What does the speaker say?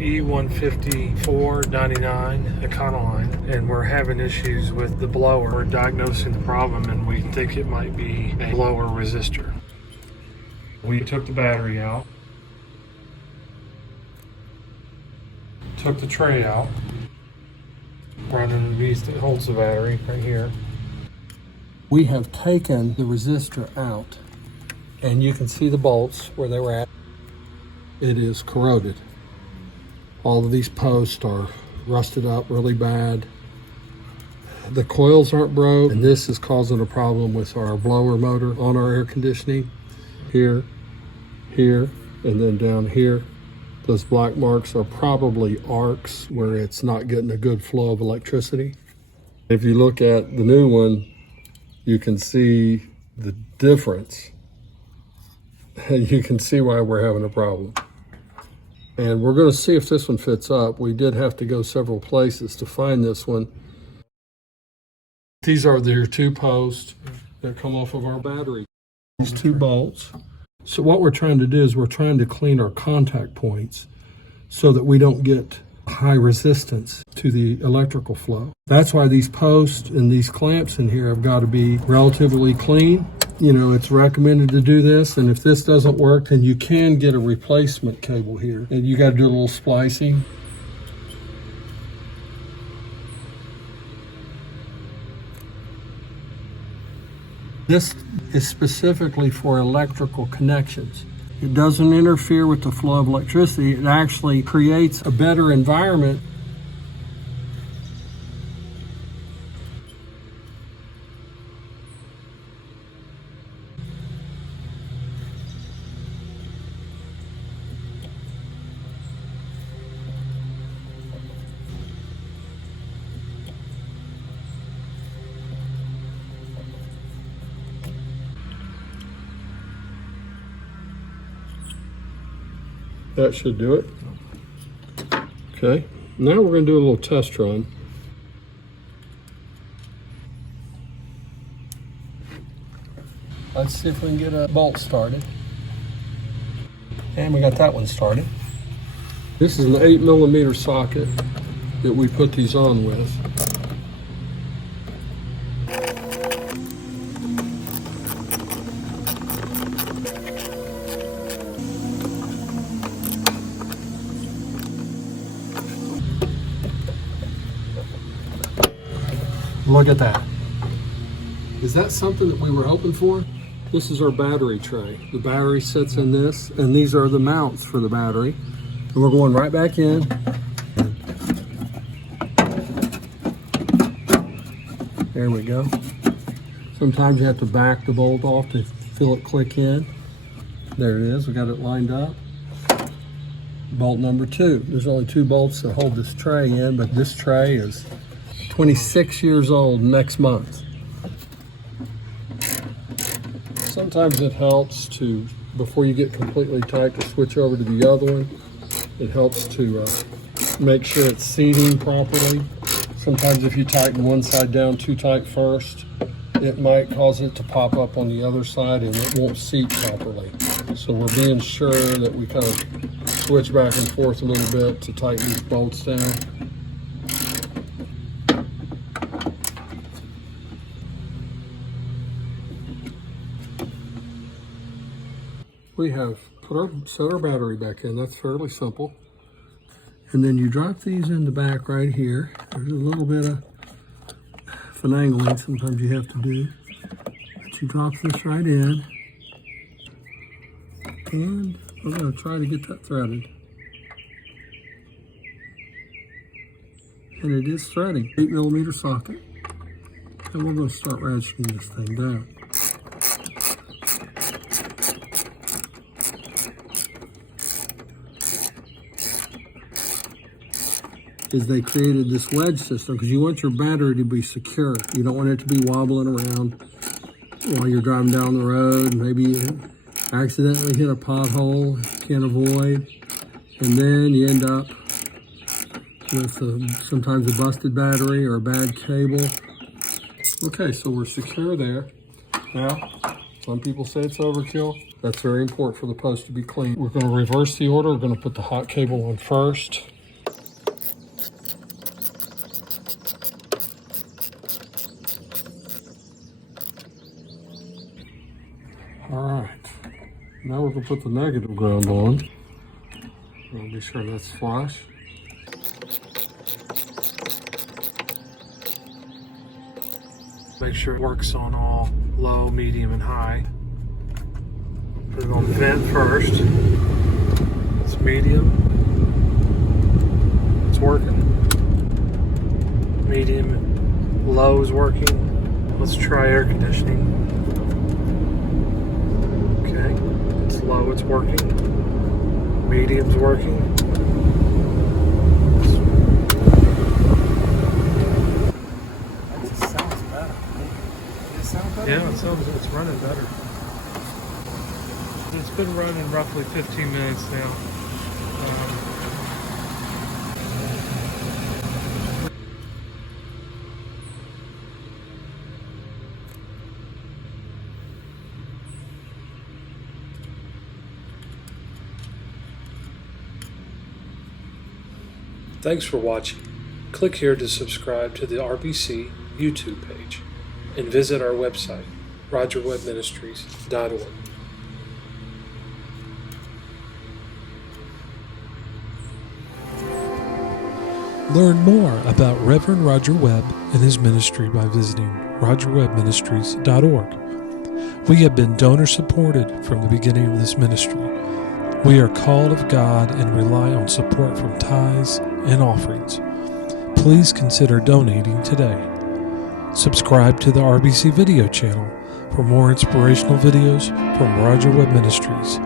E150 499 Econoline, and we're having issues with the blower. We're diagnosing the problem, and we think it might be a blower resistor. We took the battery out, took the tray out, right underneath that holds the battery right here. We have taken the resistor out, and you can see the bolts where they were at. It is corroded. All of these posts are rusted up really bad. The coils aren't broke, and this is causing a problem with our blower motor on our air conditioning. Here, here, and then down here. Those black marks are probably arcs where it's not getting a good flow of electricity. If you look at the new one, you can see the difference. And you can see why we're having a problem. And we're going to see if this one fits up. We did have to go several places to find this one. These are their two posts that come off of our battery. These two bolts. So what we're trying to do is we're trying to clean our contact points so that we don't get high resistance to the electrical flow. That's why these posts and these clamps in here have got to be relatively clean. You know, it's recommended to do this, and if this doesn't work, then you can get a replacement cable here. And you got to do a little splicing. This is specifically for electrical connections. It doesn't interfere with the flow of electricity. It actually creates a better environment. That should do it. Okay, now we're going to do a little test run. Let's see if we can get a bolt started. And we got that one started. This is an 8mm socket that we put these on with. Look at that. Is that something that we were hoping for? This is our battery tray. The battery sits in this, and these are the mounts for the battery. And we're going right back in. There we go. Sometimes you have to back the bolt off to feel it click in. There it is, we got it lined up. Bolt number 2. There's only 2 bolts that hold this tray in, but this tray is 26 years old next month. Sometimes it helps to, before you get completely tight, to switch over to the other one. It helps to make sure it's seating properly. Sometimes if you tighten one side down too tight first, it might cause it to pop up on the other side and it won't seat properly. So we're being sure that we kind of switch back and forth a little bit to tighten these bolts down. We have set our battery back in. That's fairly simple. And then you drop these in the back right here. There's a little bit of finagling sometimes you have to do. But you drop this right in. And we're going to try to get that threaded. And it is threading. 8mm socket. And we're going to start ratcheting this thing down. Is they created this wedge system because you want your battery to be secure. You don't want it to be wobbling around while you're driving down the road. Maybe you accidentally hit a pothole, can't avoid, and then you end up with sometimes a busted battery or a bad cable. Okay, so we're secure there. Now, Some people say it's overkill. That's very important for the post to be clean. We're going to reverse the order. We're going to put the hot cable on first. All right. Now we're going to put the negative ground on. We'll be sure that's flush. Make sure it works on all low, medium, and high. Put it on vent first. It's medium. It's working. Medium and low is working. Let's try air conditioning. Okay, it's low, it's working. Medium's working. Yeah, it's running better. It's been running roughly 15 minutes now. Thanks for watching. Click here to subscribe to the RBC YouTube page and visit our website, RecordedbyRebeccaChristaandBenjamin.org. Learn more about Reverend Roger Webb and his ministry by visiting RecordedbyRebeccaChristaandBenjamin.org. We have been donor supported from the beginning of this ministry. We are called of God and rely on support from tithes and offerings. Please consider donating today. Subscribe to the RBC video channel for more inspirational videos from Roger Webb Ministries.